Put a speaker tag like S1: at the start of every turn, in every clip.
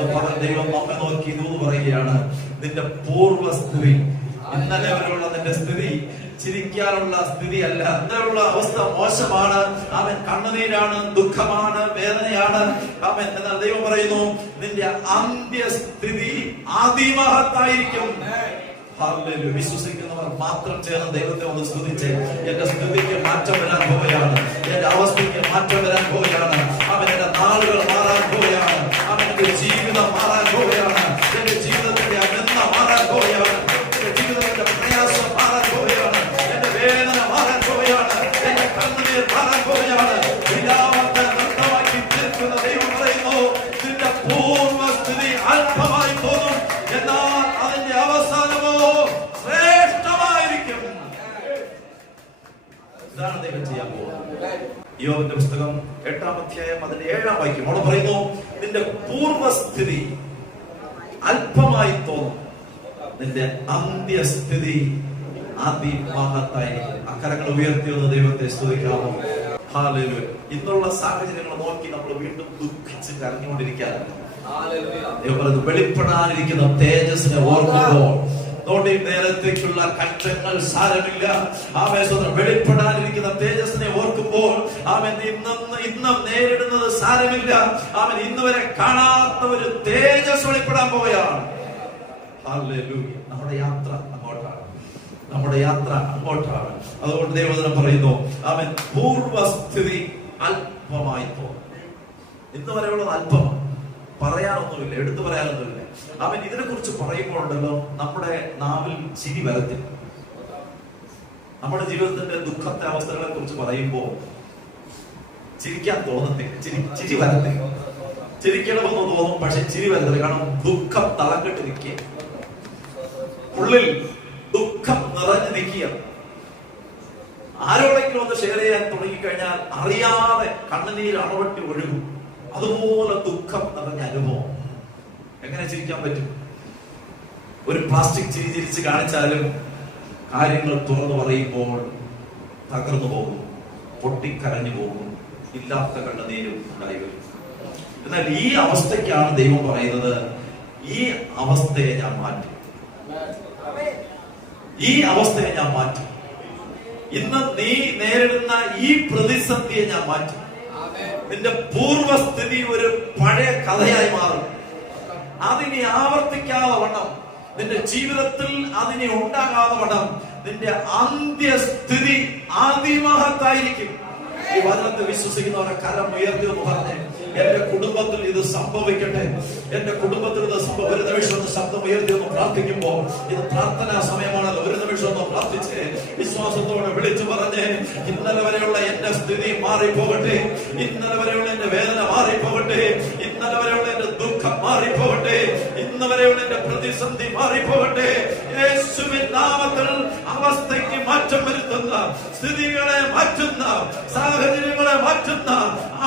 S1: എന്ന് പറഞ്ഞ ദൈവം നമ്മെ നോക്കി ഇതെന്ന് പറയുകയാണ്. നിന്റെ പൂർവസ്ഥിതി ഇന്നലെ വരെയുള്ള നിന്റെ സ്ഥിതി ചിരിക്കാനുള്ള സ്ഥിതി അല്ല. ഇന്നലെയുള്ള അവസ്ഥ മോശമാണ്. അവൻ കണ്ണുനീരാണ് ദുഃഖമാണ് വേദനയാണ്. അവൻ എന്നാൽ ദൈവം പറയുന്നു നിന്റെ അന്ത്യസ്ഥിതി അതിമഹത്തായിരിക്കും. ഹല്ലേലൂയ. വിശ്വസിക്കുന്നവർ മാത്രം ചേർന്ന് ദൈവത്തെ ഒന്ന് സ്തുതിച്ച്. എന്റെ സ്തുതിക്ക് മാറ്റം വരാൻ പോവുകയാണ്. എന്റെ അവസ്ഥയ്ക്ക് മാറ്റം വരാൻ പോവുകയാണ്. ദൈവം ചെയ്യാൻ പോകുന്നത് യോബിന്റെ പുസ്തകം എട്ടാം അധ്യായം അതിന്റെ ഏഴാം വാക്യം. അവിടെ പറയുന്നു നിന്റെ പൂർവസ്ഥിതി അല്പമായി തോന്നും. നിന്റെ അന്ത്യസ്ഥിതി അതിമഹത്തായിരിക്കും അക്കരങ്ങൾ ഉയർത്തി വന്ന് ദൈവത്തെ സ്തുതിക്കാമോ? ഇന്നുള്ള സാഹചര്യങ്ങൾ നോക്കി നമ്മൾ വീണ്ടും ദുഃഖിച്ച് കരഞ്ഞുകൊണ്ടിരിക്കാറുണ്ട് വെളിപ്പെടാനിരിക്കുന്ന തേജസ്സിനെ ഓർക്കുമ്പോൾ ഈ നേരത്തേക്കുള്ള കഷ്ടങ്ങൾ സാരമില്ല. ആമേ സ്വന്തം വെളിപ്പെടാനിരിക്കുന്ന തേജസ്സിനെ ഓർക്കുമ്പോൾ ആമൻ ഇന്നും ഇന്നും നേരിടുന്നത് സാരമില്ല. ആമൻ ഇന്ന് വരെ കാണാത്ത ഒരു തേജസ് വെളിപ്പെടാൻ പോവുകയാണ്. നമ്മുടെ യാത്ര അങ്ങോട്ടാണ്. നമ്മുടെ യാത്ര അങ്ങോട്ടാണ്. അതുകൊണ്ട് ദൈവദനം പറയുന്നു അവൻ പൂർവസ്ഥിതി അല്പമായി പോകും ഇന്ന് വരെയുള്ളത് അല്പം. പറയാനൊന്നുമില്ല. എടുത്തു പറയാനൊന്നുമില്ല. അവൻ ഇതിനെ കുറിച്ച് പറയുമ്പോഴുണ്ടല്ലോ നമ്മുടെ നാവിൽ ചിരി വരത്തില്ല. നമ്മുടെ ജീവിതത്തിന്റെ ദുഃഖത്തെ അവസ്ഥകളെ കുറിച്ച് പറയുമ്പോൾ ചിരിക്കാൻ തോന്നത്തില്ല. ചിരി ചിരി വരത്തില്ല. ചിരിക്കണമെന്ന് തോന്നും പക്ഷെ ചിരി വരത്തില്ല. കാരണം ദുഃഖം തളക്കെട്ട് നിൽക്കുക ഉള്ളിൽ ദുഃഖം നിറഞ്ഞു നിൽക്കുക. ആരോടെങ്കിലും ഒന്ന് ഷെയർ ചെയ്യാൻ തുടങ്ങിക്കഴിഞ്ഞാൽ അറിയാതെ കണ്ണുനീർ അളവട്ടി ഒഴുകും. അതുപോലെ ദുഃഖം നിറഞ്ഞ അനുഭവം. എങ്ങനെ ചിരിക്കാൻ പറ്റും? ഒരു പ്ലാസ്റ്റിക് ചിരി ചിരിച്ച് കാണിച്ചാലും കാര്യങ്ങൾ തുറന്നു പറയുമ്പോൾ തകർന്നു പോകും പൊട്ടിക്കരഞ്ഞു പോകും ഇല്ലാത്ത കണ്ണുനീരും ഉണ്ടായി വരും. എന്നാൽ ഈ അവസ്ഥയ്ക്കാണ് ദൈവം പറയുന്നത് ഈ അവസ്ഥയെ ഞാൻ മാറ്റി. ഈ അവസ്ഥയെ ഞാൻ മാറ്റി. ഇന്ന് നീ നേരിടുന്ന ഈ പ്രതിസന്ധിയെ ഞാൻ മാറ്റി. നിന്റെ പൂർവസ്ഥിതി ഒരു പഴയ കഥയായി മാറും. അതിനെ ആവർത്തിക്കാതെ വണ്ണം. നിന്റെ ജീവിതത്തിൽ അതിനെ ഉണ്ടാകാതെ വണ്ണം. നിന്റെ അന്ത്യസ്ഥിതി അതിമഹത്തായിരിക്കും. ഈ വചനത്തെ വിശ്വസിക്കുന്നവരെ കരം ഉയർത്തി എന്ന് പറഞ്ഞ് എന്റെ കുടുംബത്തിൽ ഇത് സംഭവിക്കട്ടെ. എന്റെ കുടുംബത്തിൽ ഇത് സംഭവം ഒരു നിമിഷം ഒന്ന് ശബ്ദം ഉയർത്തി ഒന്ന് പ്രാർത്ഥിക്കുമ്പോൾ ഇത് പ്രാർത്ഥനാ സമയമാണല്ലോ. ഒരു നിമിഷം ഒന്ന് പ്രാർത്ഥിച്ച് വിശ്വാസത്തോടെ വിളിച്ചു പറഞ്ഞ് ഇന്നലെ വരെയുള്ള എന്റെ സ്ഥിതി മാറിപ്പോകട്ടെ. ഇന്നലെ വരെയുള്ള എന്റെ വേദന മാറിപ്പോകട്ടെ. ഇന്നലെ വരെയുള്ള എന്റെ ദുഃഖം മാറിപ്പോകട്ടെ. ഇന്ന് വരെയുള്ള പ്രതിസന്ധി മാറിപ്പോകട്ടെ. യേശുവിൻ നാമത്തിൽ അവസ്ഥയ്ക്ക് മാറ്റം വരുത്തുന്ന സ്ഥിതികളെ മാറ്റുന്ന സാഹചര്യങ്ങളെ മാറ്റുന്ന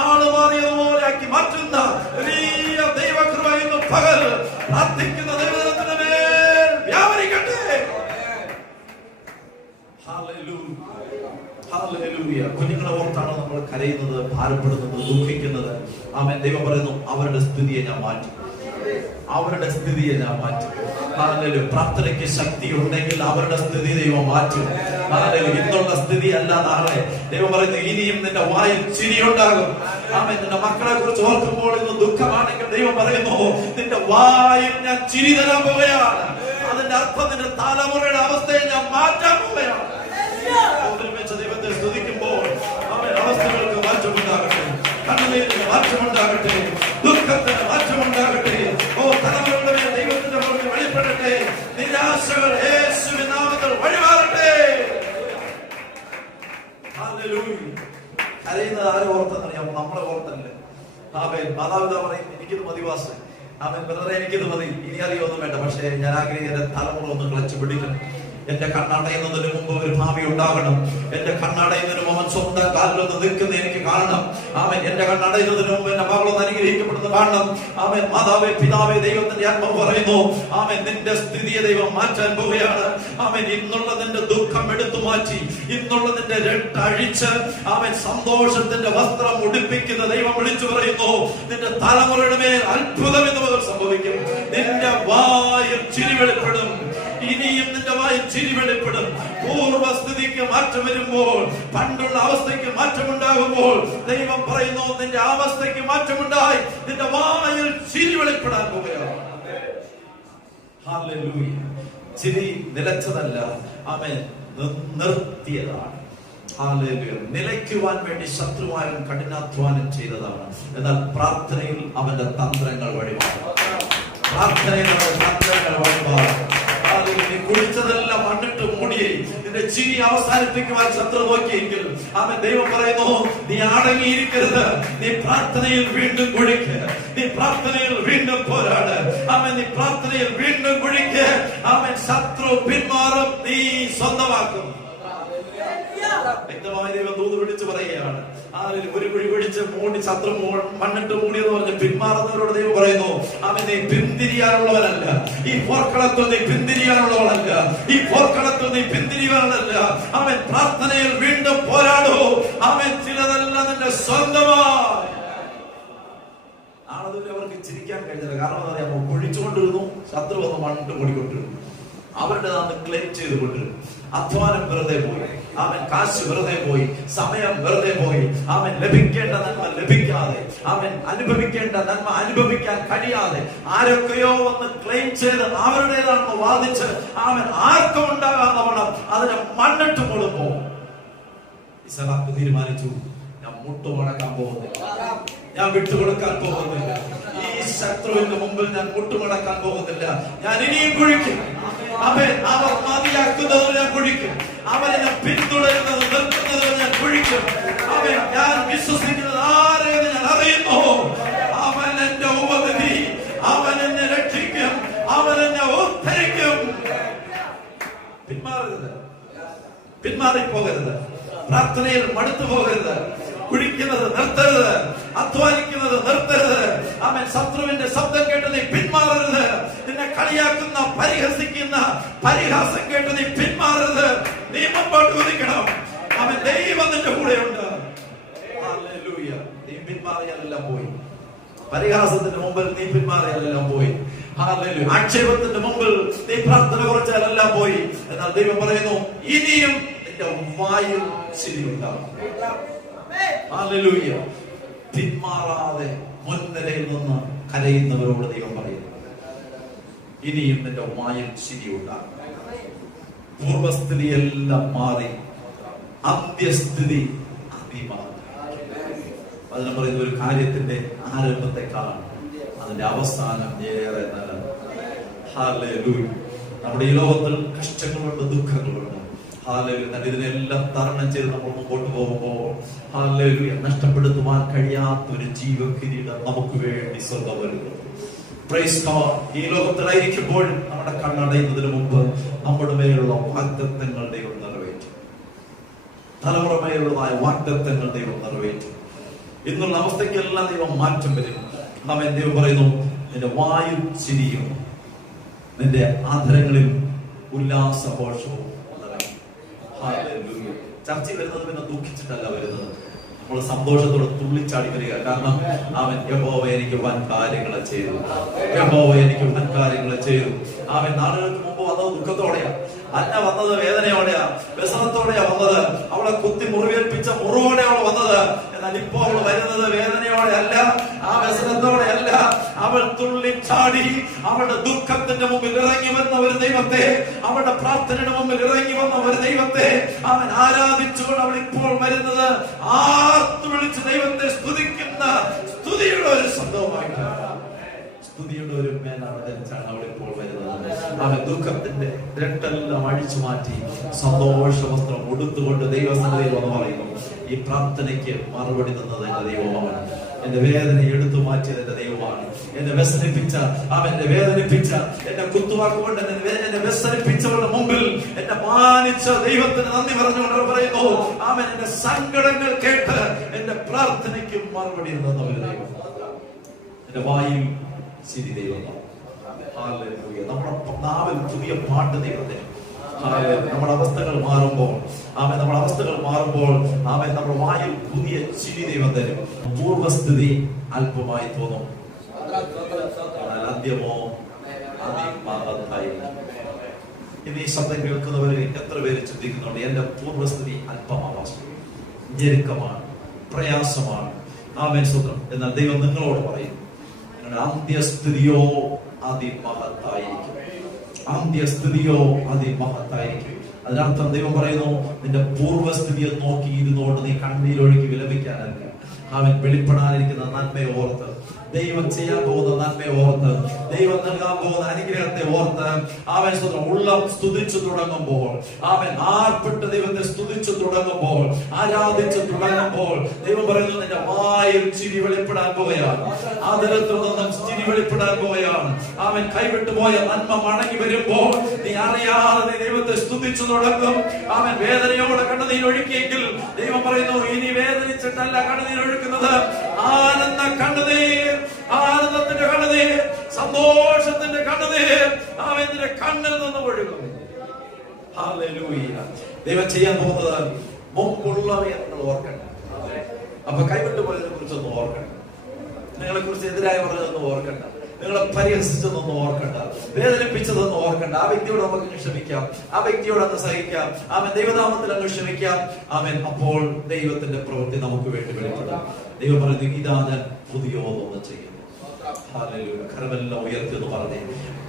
S1: ആൾ മാറിയതുപോലെ ആക്കി മാറ്റുന്ന വലിയ ദൈവകൃപ ഇന്ന് പകൽ പ്രാർത്ഥിക്കുന്ന ദൈവത്തിന്റെ മേൽ വ്യാപരിക്കട്ടെ Hallelujah. Hallelujah. കുഞ്ഞുങ്ങളെ ഓർത്താണ് നമ്മൾ കരയുന്നത് ഭാരപ്പെടുന്നത് ദുഃഖിക്കുന്നത്. ആമേൻ. ദൈവം പറയുന്നു അവരുടെ സ്ഥിതിയെ ഞാൻ മാറ്റി. അവരുടെ സ്ഥിതിയെ ഞാൻ മാറ്റി. പ്രാർത്ഥനയ്ക്ക് ശക്തി ഉണ്ടെങ്കിൽ അവരുടെ സ്ഥിതി ദൈവം മാറ്റും. Hallelujah. ഇന്നുള്ള സ്ഥിതി അല്ല നാളെ ദൈവം പറയുന്നു ഇനിയും നിന്റെ വായിൽ ചിരി ഉണ്ടാകും. ആമേൻ. നിന്റെ മക്കളെ കുറിച്ച് ഓർക്കുമ്പോൾ ഇന്ന് ദുഃഖമാണെങ്കിൽ ദൈവം പറയുന്നു നിന്റെ വായിൽ ഞാൻ ചിരി തരാൻ പോവുകയാണ്. അതിന്റെ അർത്ഥം നിന്റെ തലമുറയുടെ ആമേൻ. മാതാപിതാ പറയും എനിക്കിത് മതി വാസ്. ആമേൻ. ബ്രദറെ എനിക്കിത് മതി. ഇനി അറിയൊന്നും വേണ്ട. പക്ഷേ ഞാൻ ആഗ്രഹിക്കുന്ന തലമുറ ഒന്ന് ക്ലച്ച് പിടിക്കണം. എന്റെ കണ്ണടയുന്നതിന് മുമ്പ് ഒരു ഭാവി ഉണ്ടാകണം. എന്റെ കണ്ണടയുന്നതിന് മുമ്പ് സ്വന്തം കാലിലൊന്ന് നിൽക്കുന്ന എനിക്ക് കാണണം. ആമൻ. എന്റെ കണ്ണടയുന്നതിന് മുമ്പ് എന്റെ മകളൊന്ന് അനുഗ്രഹിക്കപ്പെടുന്നത് കാണണം. ആമൻ. മാതാവേ പിതാവേ ദൈവത്തിന്റെ ആത്മാവ് പറയുന്നു. ആമൻ. നിന്റെ സ്ഥിതിയെ ദൈവം മാറ്റാൻ പോവുകയാണ്. ഇന്നുള്ള നിന്റെ ദുഃഖം എടുത്തു മാറ്റി. ഇന്നുള്ള രണ്ടഴിച്ച് അവൻ സന്തോഷത്തിന്റെ വസ്ത്രം ഉടുപ്പിക്കുന്ന ദൈവം വിളിച്ചു പറയുന്നു നിന്റെ തലമുറയുടെ മേൽ അത്ഭുതം എന്ന് മുതൽ സംഭവിക്കും. നിന്റെ വായിൽ ചിരി വെളിപ്പെടും. ഇനിയും നിന്റെ വായിൽ ചിരി വെളിപ്പെടും. പൂർവസ്ഥിതിക്ക് മാറ്റം വരുമ്പോൾ പണ്ടുള്ള അവസ്ഥയ്ക്ക് മാറ്റമുണ്ടാകുമ്പോൾ ദൈവം പറയുന്നു നിന്റെ അവസ്ഥയ്ക്ക് മാറ്റമുണ്ടായി. നിന്റെ വായിൽ ചിരി വെളിപ്പെടാൻ പോവുകയാണ്. ചിരി നിലച്ചതല്ല. അവൻ നിർത്തിയതാണ്. നിലയ്ക്കുവാൻ വേണ്ടി ശത്രുവായൻ കഠിനാധ്വാനം ചെയ്തതാണ് എന്നാൽ പ്രാർത്ഥനയിൽ അവന്റെ തന്ത്രങ്ങൾ വഴിമാറും പ്രാർത്ഥനയിൽ അവന്റെ തന്ത്രങ്ങൾ വഴിമാറും ഹല്ലേലൂയ. മൂടിയേ നിന്റെ ചിരി അവസാനിപ്പിക്കുവാൻ ശത്രു നോക്കിയെങ്കിൽ അവൻ ദൈവം പറയുന്നു നീ അടങ്ങിയിരിക്കരുത്. നീ പ്രാർത്ഥനയിൽ വീണ്ടും കുഴിക്ക്. നീ പ്രാർത്ഥനയിൽ വീണ്ടും പോരാട്. അവൻ നീ പ്രാർത്ഥനയിൽ വീണ്ടും കുഴിക്ക്. അവൻ ശത്രു പിന്മാറും. നീ സ്വന്തമാക്കും. വ്യക്തമായി ദൈവം തൂന്ന് വിളിച്ചു പറയുകയാണ്. ഒരു കുഴി കുഴിച്ച് മൂടി ശത്രു മണ്ണിട്ട് മൂടി എന്ന് പറഞ്ഞ് പിന്മാറുന്നവരോട് ദൈവം പറയുന്നു അവൻ നീ പിന്തിരിയാനുള്ളവനല്ല. ഈ പോർക്കളത്വം നീ പിന്തിരിയാനുള്ളവനല്ല. ഈ പോർക്കളത്വം നീ പിന്തിരിയാനല്ല അവൻ പ്രാർത്ഥനയിൽ വീണ്ടും പോരാടൂ. അവൻ ചിലതെല്ലാം നിന്റെ സ്വന്തമായി. നാളെ അവർക്ക് ചിരിക്കാൻ കഴിഞ്ഞില്ല. കാരണം എന്താ പറയാ പൊഴിച്ചുകൊണ്ടിരുന്നു ശത്രു വന്ന് മണ്ണിട്ട് മൂടിക്കൊണ്ടിരുന്നു. അവരുടെ നാന്ന് ക്ലെയിം ചെയ്തുകൊണ്ട് അധ്വാനം വെറുതെ പോയി. അവൻ കാശ് വെറുതെ പോയി. സമയം വെറുതെ പോയി. അവൻ ലഭിക്കേണ്ട നന്മ ലഭിക്കാതെ. അവൻ അനുഭവിക്കേണ്ട നന്മ അനുഭവിക്കാൻ കഴിയാതെ. ആരൊക്കെയോ വന്ന് ക്ലെയിം ചെയ്ത് അവരുടേതാണെന്ന് വാദിച്ച് അവൻ ആർക്കും ഉണ്ടാകാത്തവണ്ണം അതിനെ മണ്ണിട്ട് ഇസഹാക്ക് തീരുമാനിച്ചു. ഞാൻ മുട്ടുമടക്കാൻ പോകുന്നില്ല. ഞാൻ വിട്ടുകൊടുക്കാൻ പോകുന്നില്ല. ശത്രുവിന്റെ മുമ്പിൽ ഞാൻ മുട്ടുമടക്കാൻ പോകുന്നില്ല. ഞാൻ ഇനിയും കുഴിക്കും. അവൻ അവർ മതിയാക്കുന്നത് ഞാൻ കുഴിക്കും. അവനെ പിന്തുടരുന്നത് നിർത്തുന്നത് ഞാൻ കുഴിക്കും. അവൻ ഞാൻ വിശ്വസിക്കുന്നത് ആരെന്ന് ഞാൻ അറിയുന്നു. അവൻ എന്റെ ഉപഗതി അവൻ എന്നെ രക്ഷിക്കും. അവൻ എന്നെ ഉദ്ധരിക്കും. പിന്മാറരുത്. പിന്മാറിപ്പോകരുത്. പ്രാർത്ഥനയിൽ മടുത്തു പോകരുത് കുഴിക്കുന്നത് നിർത്തരുത്. അധ്വാനിക്കുന്നത് നിർത്തരുത്. അവൻ ശത്രുവിന്റെ ശബ്ദം കേട്ട് നീ പിന്മാറരുത്. നിന്നെ കളിയാക്കുന്ന പരിഹസിക്കുന്ന പരിഹാസം കേട്ട് നീ പിന്മാറരുത്. നീ മുമ്പോട്ട് കുതിക്കണം. അവൻ ദൈവം നിന്റെ കൂടെയുണ്ട്. നീ പിന്മാറിയാലെല്ലാം പോയി. പരിഹാസത്തിന്റെ മുമ്പിൽ നീ പിന്മാറിയാലെല്ലാം പോയി. ആക്ഷേപത്തിന്റെ മുമ്പിൽ നീ പ്രാർത്ഥന കുറച്ചാലെല്ലാം പോയി. എന്നാൽ ദൈവം പറയുന്നു ഇനിയും നിന്റെ വായിൽ ശരിയുണ്ടാവും. പിന്മാറാതെ മുൻനിരയിൽ നിന്ന് കരയുന്നവരോട് ദൈവം പറയുന്നു. ഇനിയും നിന്റെ വായിൽ ശരിയുണ്ടാകും പൂർവസ്ഥിതിയെല്ലാം മാറി അന്ത്യസ്ഥിതി അതിന് പറയുന്ന ഒരു കാര്യത്തിന്റെ ആരംഭത്തെക്കാൾ അതിന്റെ അവസാനം ഏറെ നല്ലത്. നമ്മുടെ ഈ ലോകത്തിൽ കഷ്ടങ്ങളുണ്ട് ദുഃഖങ്ങളുണ്ട്. ഇതിനെല്ലാം തരണം ചെയ്ത് നമ്മൾ മുമ്പോട്ട് പോകുമ്പോൾ നഷ്ടപ്പെടുത്തുവാൻ കഴിയാത്ത ഒരു ജീവകിരീടം നമുക്ക് വേണ്ടി സ്വന്തം വരുന്നു ഈ ലോകത്തിലായിരിക്കുമ്പോൾ നമ്മുടെ കണ്ണടയുന്നതിന് മുമ്പ് നമ്മുടെ മേലുള്ള വാഗ്ദത്തങ്ങൾ ദൈവം നിറവേറ്റും. തലമുറമേലുള്ളതായ വാഗ്ദത്തങ്ങൾ ദൈവം നിറവേറ്റും. ഇന്നുള്ള അവസ്ഥയ്ക്കെല്ലാം ദൈവം മാറ്റം വരും അവൻ ദൈവം പറയുന്നു? നിന്റെ വായു ചിരിയും നിന്റെ ആദരങ്ങളിൽ ഉല്ലാസഘോഷവും. ചർച്ചയിൽ വരുന്നത് പിന്നെ ദുഃഖിച്ചിട്ടല്ല വരുന്നത്. നമ്മൾ സന്തോഷത്തോടെ തുള്ളിച്ചാടി വരിക. കാരണം അവൻ യഹോവ എനിക്ക് വൻ കാര്യങ്ങൾ ചെയ്തു. യഹോവ എനിക്ക് വൻ കാര്യങ്ങൾ ചെയ്തു. അവൻ നാളുകൾക്ക് മുമ്പ് വന്നത് ദുഃഖത്തോടെയാ. അന്ന വന്നത് വേദനയോടെയാ. വ്യസനത്തോടെയാ വന്നത്. അവളെ കുത്തി മുറിവേൽപ്പിച്ച മുറിവോടെയാണ് വന്നത്. എന്നാൽ ഇപ്പോ അവൾ വരുന്നത് വേദനയോടെ അല്ല ആ വ്യസനത്തോടെ അല്ല അവൾ തുള്ളിച്ചാടി അവരുടെ ദുഃഖത്തിന്റെ മുമ്പിൽ ഇറങ്ങി വന്ന ഒരു ദൈവത്തെ അവരുടെ പ്രാർത്ഥനയുടെ മുമ്പിൽ ഇറങ്ങി വന്ന ഒരു ദൈവത്തെ അവൻ ആരാധിച്ചുകൊണ്ട് അവൾ ഇപ്പോൾ വരുന്നത് ആർത്തു വിളിച്ച് ദൈവത്തെ സ്തുതിക്കുന്ന സ്തുതിയുടെ ഒരു ശബ്ദവുമായിട്ടാണ് സ്തുതിയുടെ ഒരു മേലാണ് ധരിച്ചാണ് ഇപ്പോൾ വരുന്നത്. അവൻ ദുഃഖത്തിന്റെ രണ്ടെല്ലാം അഴിച്ചു മാറ്റി സന്തോഷ വസ്ത്രം ഉടുത്തുകൊണ്ട് ദൈവസന്നിധിയിൽ വന്ന് പറയുന്നു ഈ പ്രാർത്ഥനയ്ക്ക് മറുപടി തന്നത് എന്റെ ദൈവമാണ് എന്റെ വേദന എടുത്തു മാറ്റിയത് എന്റെ ദൈവമാണ് എന്നെ വ്യസനിപ്പിച്ച അവന്റെ വേദനിപ്പിച്ച എന്റെ കുത്തുവാക്കുകൊണ്ട് എന്നെ വ്യസനിപ്പിച്ചവരുടെ മുമ്പിൽ എന്നെ മാനിച്ച ദൈവത്തിന് നന്ദി പറഞ്ഞുകൊണ്ട് പറയുന്നു അവൻ എന്റെ സങ്കടങ്ങൾ കേട്ട് എന്റെ പ്രാർത്ഥനയ്ക്ക് മറുപടി തന്ന ദൈവം എന്റെ വായും ശരി ദൈവം. നമ്മുടെ നാവിൽ പുതിയ പാട്ട് ദൈവത്തിന്. നമ്മുടെ അവസ്ഥകൾ മാറുമ്പോൾ ആമേ നമ്മുടെ അവസ്ഥകൾ മാറുമ്പോൾ ആമേ നമ്മുടെ വായിൽ പുതിയ ചിരി ദൈവം തരും. പൂർവസ്ഥിതി അല്പമായി തോന്നും. എന്നാൽ ഈ ശബ്ദം കേൾക്കുന്നവരെ എത്ര പേര് ചിന്തിക്കുന്നുണ്ട്? എന്റെ പൂർവസ്ഥിതി അല്പമാവാസം ഞെരുക്കമാണ്. പ്രയാസമാണ്. ആമേൻ. സുഖം എന്നാൽ ദൈവം നിങ്ങളോട് പറയും നിങ്ങളുടെ അന്ത്യസ്ഥിതിയോ അതിമഹത്തായിരിക്കും. അന്ത്യസ്ഥിതിയോ അതിമഹത്തായിരിക്കും അതിനർത്ഥം ദൈവം പറയുന്നു നിന്റെ പൂർവസ്ഥിതിയെ നോക്കി ഇരുന്നുകൊണ്ട് നീ കണ്ണീരൊഴുക്കി വിലപിക്കാനല്ല. അവൻ വെളിപ്പെടാനിരിക്കുന്ന നന്മയെ ഓർത്ത് ദൈവം ചെയ്യാൻ പോകുന്ന നന്മയെ ഓർത്ത് ദൈവം നൽകാൻ പോകുന്ന അനുഗ്രഹത്തെ ഓർത്ത് അവൻ ഉള്ളം സ്തുതിച്ചു തുടങ്ങുമ്പോൾ അവൻ ആർപ്പിട്ട് ദൈവത്തെ സ്തുതിച്ചു തുടങ്ങുമ്പോൾ ആരാധിച്ചു തുടങ്ങുമ്പോൾ ദൈവം പറയുന്നു നിന്റെ വായിൽ ചിരി വെളിപ്പെടാൻ പോവുകയാണ്. ആദരത്തിൽ നിന്നും ചിരി വെളിപ്പെടാൻ പോവുകയാണ്. അവൻ കൈവിട്ടു പോയ നന്മ മടങ്ങി വരുമ്പോൾ നീ അറിയാതെ നീ ദൈവത്തെ സ്തുതിച്ചു തുടങ്ങും. അവൻ വേദനയോടെ കണ്ണുനീർ ഒഴുക്കിയെങ്കിൽ ദൈവം പറയുന്നു ഇനി വേദനിച്ചിട്ടല്ല കണ്ണുനീർ ഒഴുക്കുന്നത് ആനന്ദ കണ്ണുനീർ ആനന്ദത്തിന്റെ കണ്ണുനീർ സന്തോഷത്തിന്റെ കണ്ണുനീർ അവൻ നിന്റെ കണ്ണിൽ നിന്ന് ഒഴുകും ഹല്ലേലൂയ. ദൈവം ചെയ്യാൻ പോകുന്നത് മുമ്പുള്ളവയെ നിങ്ങൾ ഓർക്കണ്ട. അപ്പൊ കൈവിട്ടു പോയതിനെ കുറിച്ചൊന്നും ഓർക്കണ്ട. നിങ്ങളെ കുറിച്ച് എതിരായി പറഞ്ഞതൊന്നും ഓർക്കണ്ട. നിങ്ങളെ പരിഹസിച്ചതൊന്നും ഓർക്കണ്ട. വേദനിപ്പിച്ചതൊന്നും ഓർക്കണ്ട. ആ വ്യക്തിയോട് നമുക്ക് ക്ഷമിക്കാം. ആ വ്യക്തിയോട് അങ്ങ് സഹിക്കാം. അവൻ ദൈവനാമത്തിൽ അങ്ങ് ക്ഷമിക്കാം. അവൻ അപ്പോൾ ദൈവത്തിന്റെ പ്രവൃത്തി നമുക്ക് വേണ്ടി വെളിപ്പെടാം. ദൈവം പറയുന്നു ഇതാ ഞാൻ പുതിയതൊന്ന് ചെയ്യുന്നു. കരമെല്ലാം ഉയർത്തി എന്ന് പറഞ്ഞേ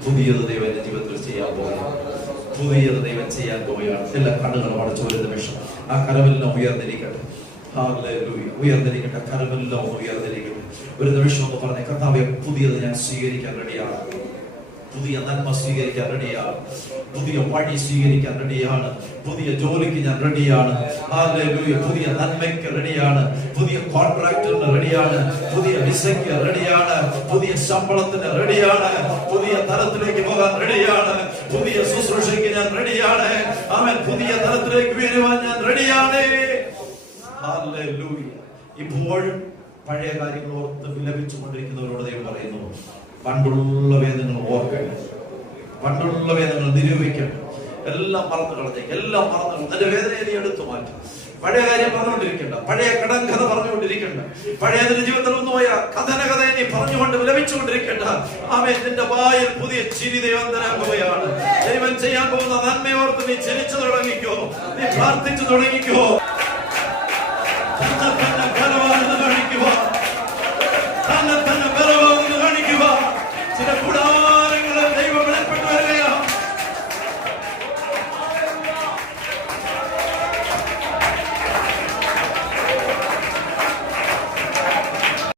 S1: പുതിയത് ജീവിതത്തിൽ ചെയ്യാൻ പോവുകയാണ് പുതിയത് ദൈവം ചെയ്യാൻ പോവുകയാണ്. എല്ലാ കണ്ണുകളും അടച്ചു ഒരു നിമിഷം ആ കരവെല്ലാം ഉയർന്നിരിക്കട്ടെ. ഉയർന്നിരിക്കട്ടെ. കരവെല്ലാം ഉയർന്നിരിക്കട്ടെ. ഒരു നിമിഷം ഒന്ന് പറഞ്ഞേ കർത്താവെ പുതിയത് ഞാൻ സ്വീകരിക്കാൻ റെഡിയാണ്. പുതിയ നന്മ സ്വീകരിക്കാൻ റെഡിയാണ് പുതിയ വഴി സ്വീകരിക്കാൻ റെഡിയാണ് പുതിയ ജോലിക്ക് ഞാൻ റെഡിയാണ്. പുതിയ നന്മയ്ക്ക് റെഡിയാണ് പുതിയ കോൺട്രാക്ടറിന് റെഡിയാണ് പുതിയ വിസയ്ക്ക് റെഡിയാണ് പുതിയ ശമ്പളത്തിന് റെഡിയാണ് പുതിയ തലത്തിലേക്ക് പോകാൻ റെഡിയാണ് പുതിയ ശുശ്രൂഷയ്ക്ക് ഞാൻ റെഡിയാണ് അവൻ പുതിയ തലത്തിലേക്ക് വീഴുവാൻ ഞാൻ റെഡിയാണ്. ഇപ്പോഴും പഴയ കാര്യങ്ങൾ ഓർത്ത് വിലപിച്ചുകൊണ്ടിരിക്കുന്നവരോട് ദൈവം പറയുന്നു പണ്ടുള്ള വേദങ്ങൾ ഓർക്കണം. പണ്ടുള്ള വേദങ്ങൾ നിരൂപിക്കണം. എല്ലാം മറന്നു കളഞ്ഞേക്ക്. എല്ലാം മറന്നു കളഞ്ഞു എന്റെ വേദനയെ നീ എടുത്തു മാറ്റും. പഴയ കാര്യം പറഞ്ഞുകൊണ്ടിരിക്കണ്ട. പഴയ കടങ്കഥ കഥ പറഞ്ഞുകൊണ്ടിരിക്കണ്ട. പഴയ നിന്റെ ജീവിതത്തിൽ പോയ കഥന കഥയെ നീ പറഞ്ഞുകൊണ്ട് വിലപിച്ചുകൊണ്ടിരിക്കണ്ട. ആമേ നിന്റെ വായിൽ പുതിയ ചിരി ദൈവം തരാൻ ദൈവം ചെയ്യാൻ പോകുന്ന നന്മയോർത്ത് നീ ചിരിച്ചു തുടങ്ങിക്കോ. നീ പ്രാർത്ഥിച്ചു തുടങ്ങിക്കോ.